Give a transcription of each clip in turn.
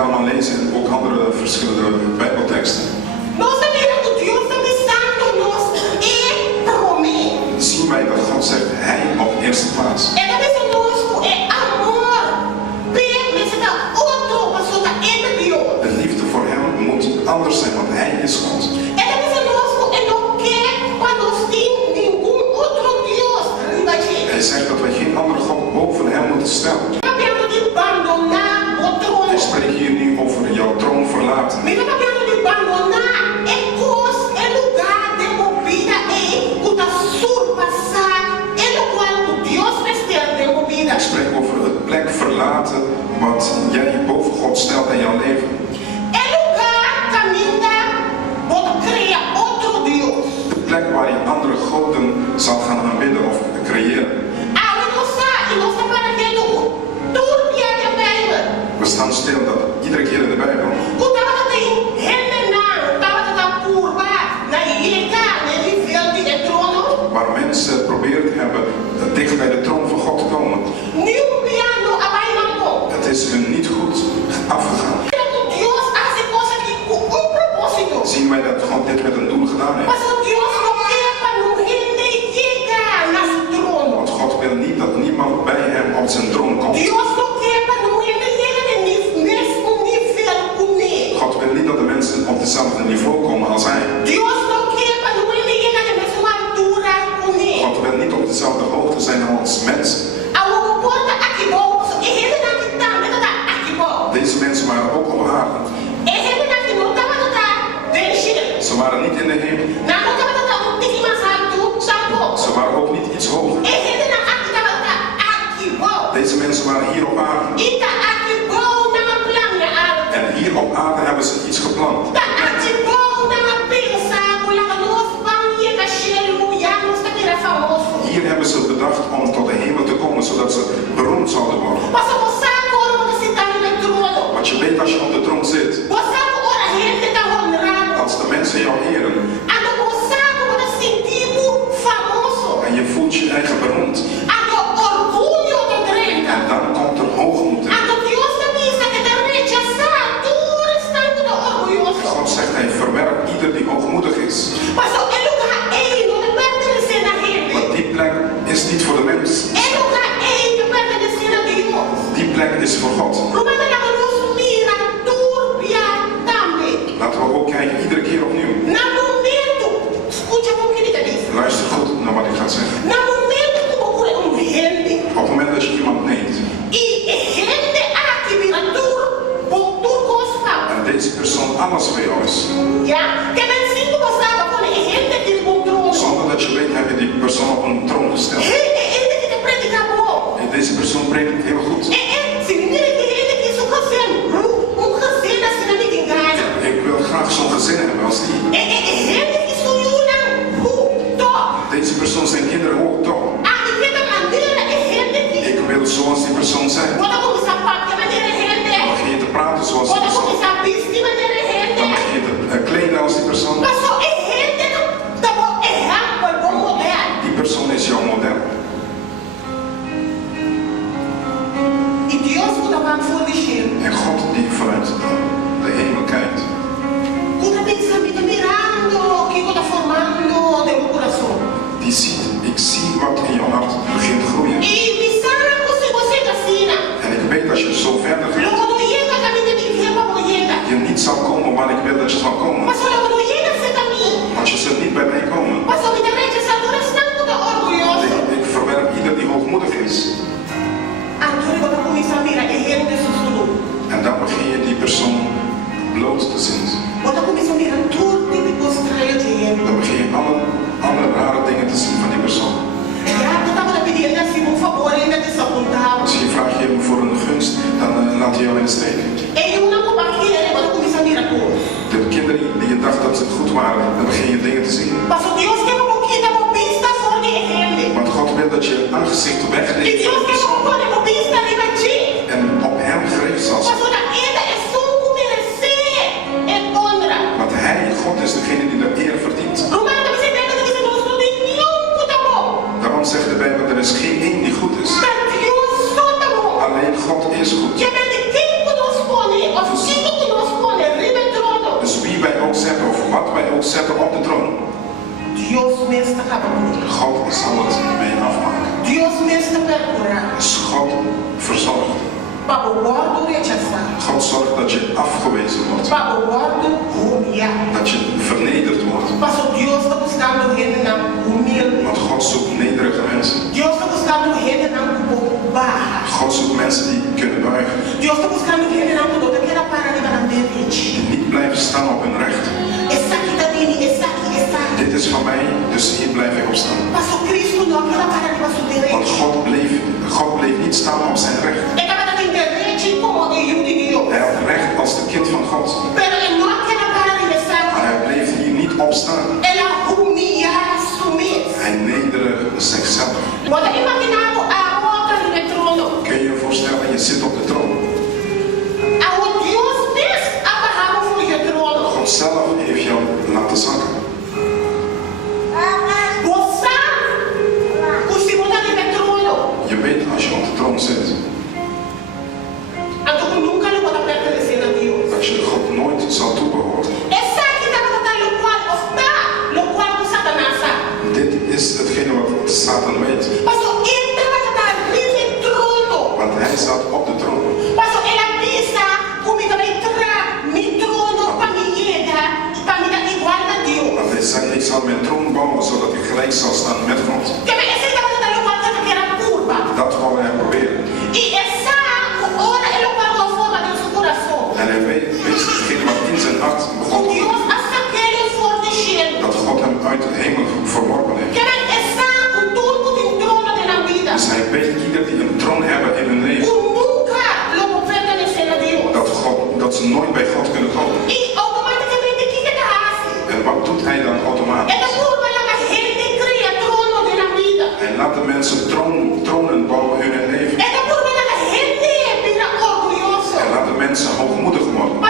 allemaal lezen in ook andere verschillende Bijbelteksten. Zien wij dat God zegt Hij op de eerste plaats. De liefde voor Hem moet anders zijn, want Hij is God. Hij zegt dat wij geen andere God boven Hem moeten stellen. Ik spreek hier nu over jouw troon verlaten. Ik spreek over het plek verlaten wat jij boven God stelt in jouw leven. De plek waar je andere goden zal gaan aanbidden of creëren. We staan stil dat iedere keer in de Bijbel. Waar mensen proberen hebben dicht bij de troon van God te komen. Het is hun niet goed afgegaan. Zien wij dat God dit met een doel gedaan heeft? Want God wil niet dat niemand bij hem op zijn troon komt. God wil niet dat de mensen op hetzelfde niveau komen als hij. God wil niet op dezelfde hoogte zijn als mensen. Deze mensen waren ook op aarde. Ze waren niet in de hemel. Ze waren ook niet iets hoger. Deze mensen waren hier op aarde. En hier op aarde hebben ze iets gepland. Hier hebben ze bedacht om tot de hemel te komen, zodat ze beroemd zouden worden. Want je weet als je op de troon zit, als de mensen jou eren, en je voelt je eigen beroemd, en dan komt er hoogmoed in. God zegt, hij verwerpt ieder die hoogmoedig is. Want die plek is niet voor de mens. Die plek is voor God. Laten we ook kijken, iedere keer opnieuw. Luister goed naar wat ik ga zeggen. Op het moment dat je iemand neemt. En deze persoon alles voor jou is. Zonder dat je weet, heb je die persoon op een troon gesteld. En deze persoon predikt heel goed. Ik wil graag zo'n gezin hebben als die. Deze persoon zijn kinderen ook top. Ik wil zoals die persoon zijn. Dan begin je te praten zoals die persoon. Dan begin je te kleden als die persoon. Die persoon is jouw model. En God die vanuit de hemel kijkt. Die ziet, ik zie wat in jouw hart begint te groeien. En ik weet als je zo verder gaat, je niet zal komen waar ik wil dat je zal komen. Want je zult niet bij mij komen. Ik verwerp ieder die hoogmoedig is. En dan begin je die persoon bloot te zien. Dan begin je alle rare dingen te zien van die persoon. Misschien vraag je hem voor een gunst, dan laat hij jou in de steek. De kinderen die je dacht dat ze goed waren, dan begin je dingen te zien. Want God wil dat je aangezicht wegneemt. En op hem gericht zal zijn. Want hij, God, is degene die de eer verdient. Daarom zegt de Bijbel, er is geen één die goed is. Alleen God is goed. God zorgt dat je afgewezen wordt. Dat je vernederd wordt. Want God zoekt nederige mensen. God zoekt mensen die kunnen buigen. Die niet blijven staan op hun recht. Dit is van mij, dus hier blijf ik op staan. Want God bleef niet staan op zijn recht. Hij had recht als de kind van God. Maar hij bleef hier niet op staan. Hij nederde zichzelf. Kun je je voorstellen, je zit op de troon. God zelf heeft jou laten zakken. Je weet als je op de troon zit, dat je God nooit zal toebehoren. Dit is hetgene wat Satan weet. Want hij staat op de troon. Want hij zei, ik zal mijn troon bouwen zodat ik gelijk zal staan met God. Dat wou hij proberen. En hij wist hetgeen wat in zijn hart begon. Dat God hem uit de hemel verworpen heeft. Dus hij weet ieder die een troon hebben in hun leven. Dat ze nooit bij God kunnen komen. En wat doet hij dan automatisch? Hij laat de mensen tronen bouwen in hun leven. Hij laat de mensen hoogmoedig worden.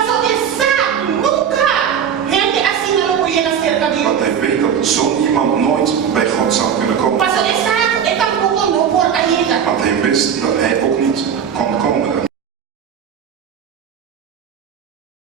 Want hij weet dat zo'n iemand nooit bij God zou kunnen komen. Want hij wist dat hij